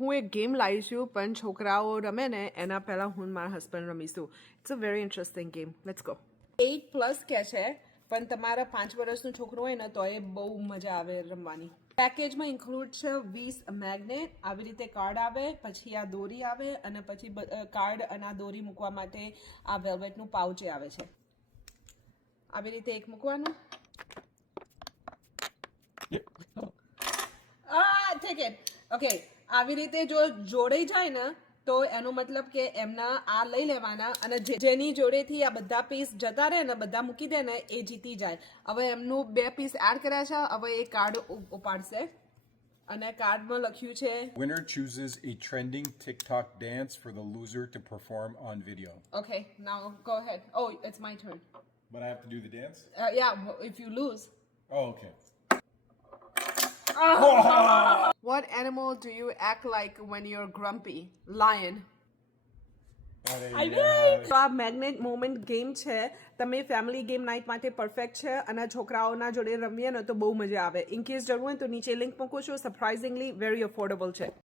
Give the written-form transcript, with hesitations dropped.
હું એક ગેમ લાવી છું પણ છોકરાઓ રમે ને એના પહેલાં હું મારા હસબન્ડ રમીશું. It's a very interesting game. Let's go. 8+ કે છે પણ તમારા 5 વર્ષનું છોકરું હોય ને તો એ બહુ મજા આવે રમવાની. પેકેજમાં ઇન્ક્લુડ છે 20 મેગ્નેટ, આવી રીતે કાર્ડ આવે, પછી આ દોરી આવે અને પછી કાર્ડ અને આ દોરી મૂકવા માટે આ વેલ્વેટનું પાઉચ આવે છે. આવી રીતે એક મૂકવાનું. ઠીક છે. ઓકે, આવી રીતે જો જોડાઈ જાય ને તો એનો મતલબ કે એમના આ લઈ લેવાના અને જેની જોડેથી આ બધા પીસ જતા રહે ને બધા મૂકી દે ને એ જીતી જાય. હવે એમનું 2 પીસ એડ કર્યા છે. હવે એ કાર્ડ ઉપાડશે અને કાર્ડમાં લખ્યું છે Winner chooses a trending TikTok dance for the loser to perform on video. Okay, now go ahead. Oh, it's my turn. But I have to do the dance? Yeah, if you lose. Oh, okay. What animal do you act like when you're grumpy? Lion. તો આ magnet moment game છે. તમે family game night માટે perfect છે અને છોકરાઓના જોડે રમીએ ને તો બહુ મજા આવે. ઇન કેસ જરૂર હોય તો નીચે લિંક મૂકું છું. સરપ્રાઇઝિંગલી વેરી અફોર્ડેબલ છે.